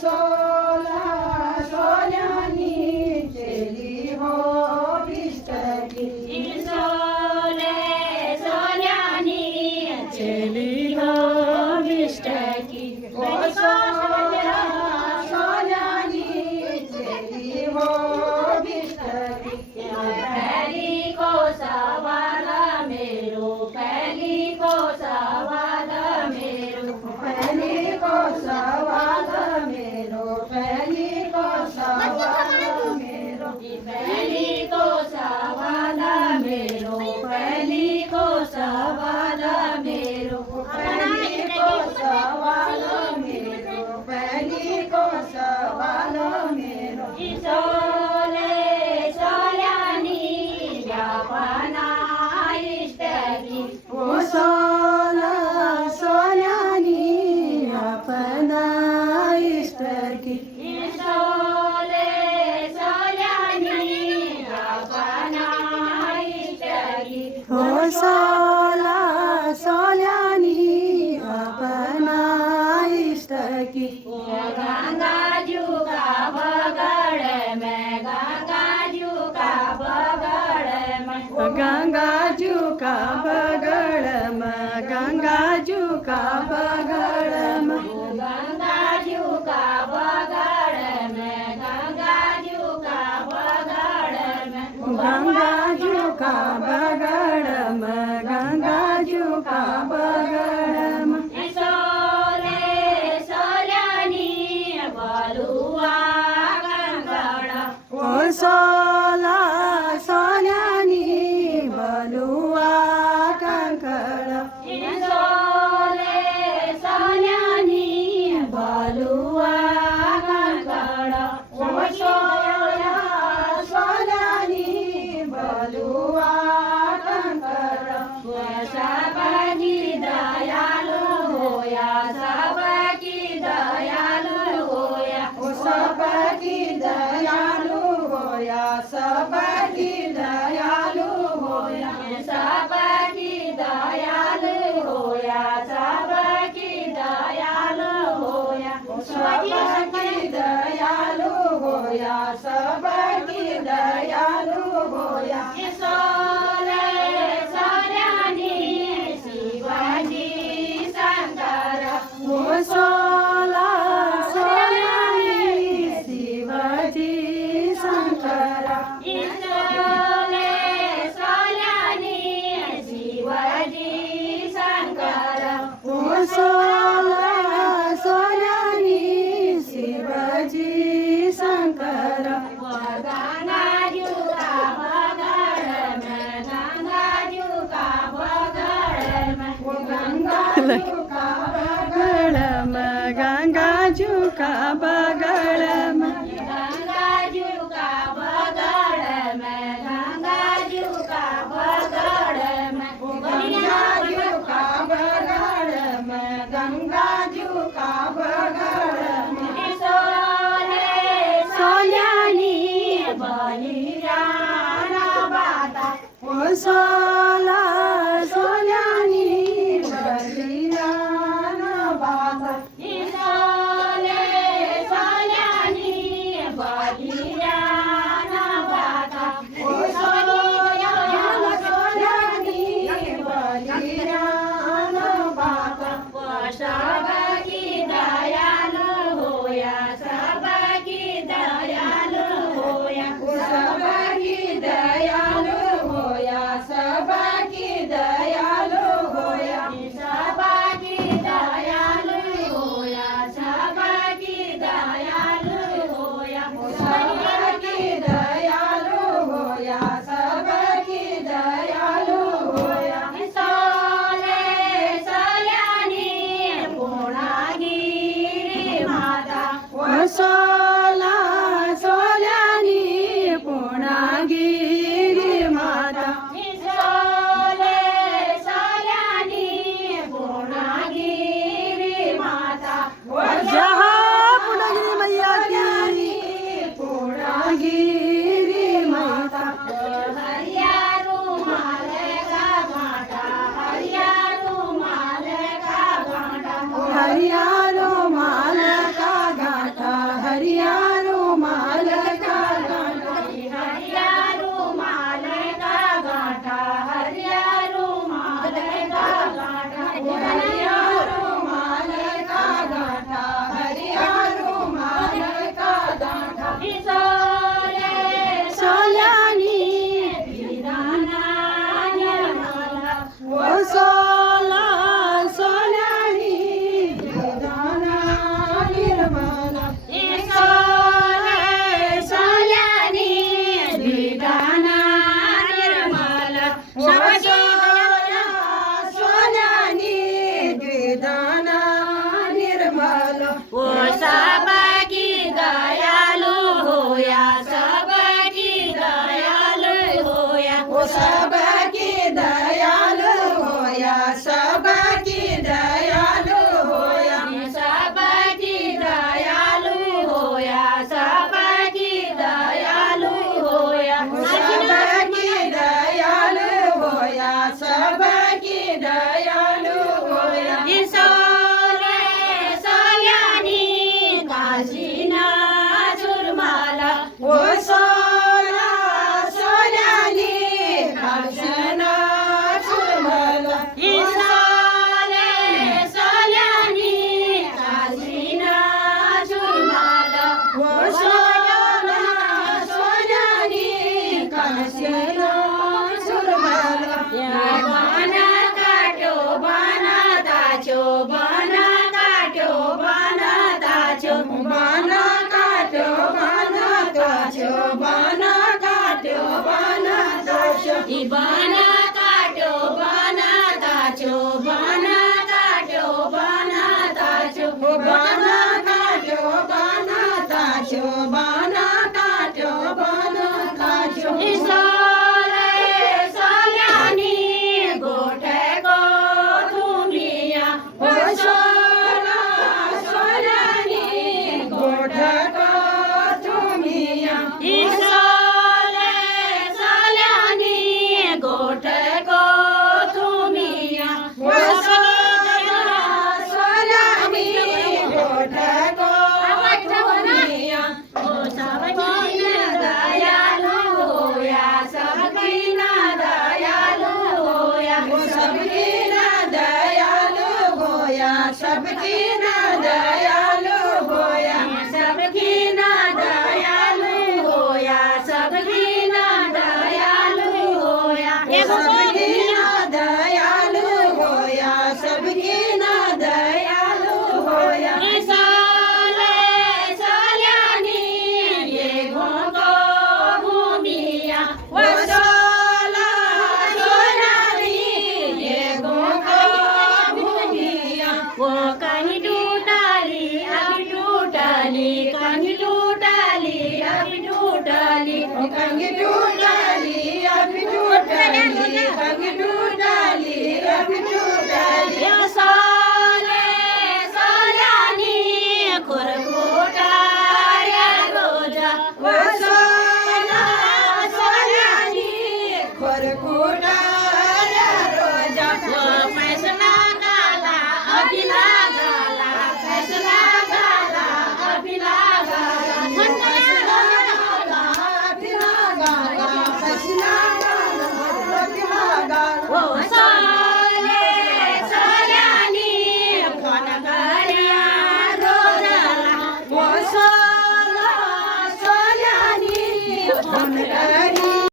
सोला सोन्यानी केली हो बिष्टकी सोले सोन्यानी केली हो बिष्टकी हो सोला सोन्यानी केली हो बिष्टकी पहली को सवाल मेरो पहली को सवाल मेरो पहली को सवाल मेरो पहली को सवाल मेरो पहली को सवाल मेरो पहली को सवाल मेरो पहली को सवाल मेरो पहली को सवाल मेरो सोले सोल्यानी व्यापना इष्टकी ओ सोला सोन्यानी अपना इष्टकी सोले सोल्यानी व्यापना इष्टकी हो सोला सोन्यानी अपना इष्टकी गंगाजू का बगड़ में गंगाजू का बगड़ में गंगाजू का बगड़ में गंगाजू का बगड़ में गंगाजू का बगड़ में गंगाजू का बगड़ में गंगाजू का बगड़ में गंगाजू का बगड़ में सोले सोल्यानी बलुआ कंकड़ ओ सोला सोन्यानी बलुआ कंकड़ सोले सोल्यानी बलुआ कंकड़ ओ सोला सोन्यानी बलुआ कंकड़ सबकी दयालु होया सबकी दयालु होया ओ सबकी दयालु होया सबकी दयालु होया सबकी दयालु होया सबकी दयालु होया सबकी दयालु होया सबकी दयालु होया सोले सोल्यानी शिवाजी शंकर ओ सोला सोन्यानी शिवाजी शंकर सोले सोल्यानी शिवाजी शंकर ओ सोला सोन्यानी शिवाजी शंकर गंगाजू का बगड़ में गंगाजू का बगड़ में गंगाजू का बगड़ में गंगाजू का बगड़ में गंगाजू का बगड़ में गंगाजू का बगड़ में गंगाजू का बगड़ में गंगाजू का बगड़ में सोले सोल्यानी बलिराना बाता ओ सोला सोन्यानी बलिराना बाता सोले सोल्यानी बलिराना बाता ओ सोला सोन्यानी बलिराना बाता सबकी दयालु होया सबकी दयालु होया सबकी दयालु होया सब विधान निर्मल ओ सबकी दयालु होया सबकी दयालु होया ओ सबकी दयालु होया सबकी दयालु होया सबकी दयालु होया सबकी दयालु होया सबकी दयालु होया सबकी दयालु होया सोले सोल्यानी काशीना चुरमाला ओ सोला सोल्यानी काशीना चुरमाला सोले सोल्यानी काशीना चुरमाला ओ सोला सोल्यानी काशीना चुरमाला बना काट्यो बना ताचो बना काट्यो बना ताचो बाना काट्यो बाना ताचो बाना काट्यो बाना ताचो बना काट्यो बना ताचो बना काट्यो बना ताचो बाना काट्यो बाना ताचो बाना काट्यो बाना ताचो सोले सोल्यानी गोठ्याको तुमिया ओ सोला सोल्यानी गोठ्याको तुमिया सोले सोल्यानी गोठ्याको तुमिया ओ सोला सोल्यानी गोठ्याको तुमिया दयालु होया सबकीना दयालु होया ओ सबकी ना दयालु होया सबकी ना दयालु होया सबकीना दयालु होया सबकीना दयालु होया सबकी ना दयालु होया सबकी ना दयालु होया सोले सोल्यानी ये घोको भूमिया ओ सोला सोल्यानी ये गोको भूमिया वो कहीं टूटाली अभी टूटाली कहीं टूटाली अभी टूटाली कंगी टूटाली अभी टूटाली कंगी टूटाली अभी टूटाली यो सोले सोल्यानी खुरकुटाया रोजा ओ सोला सोल्यानी खोरकुटा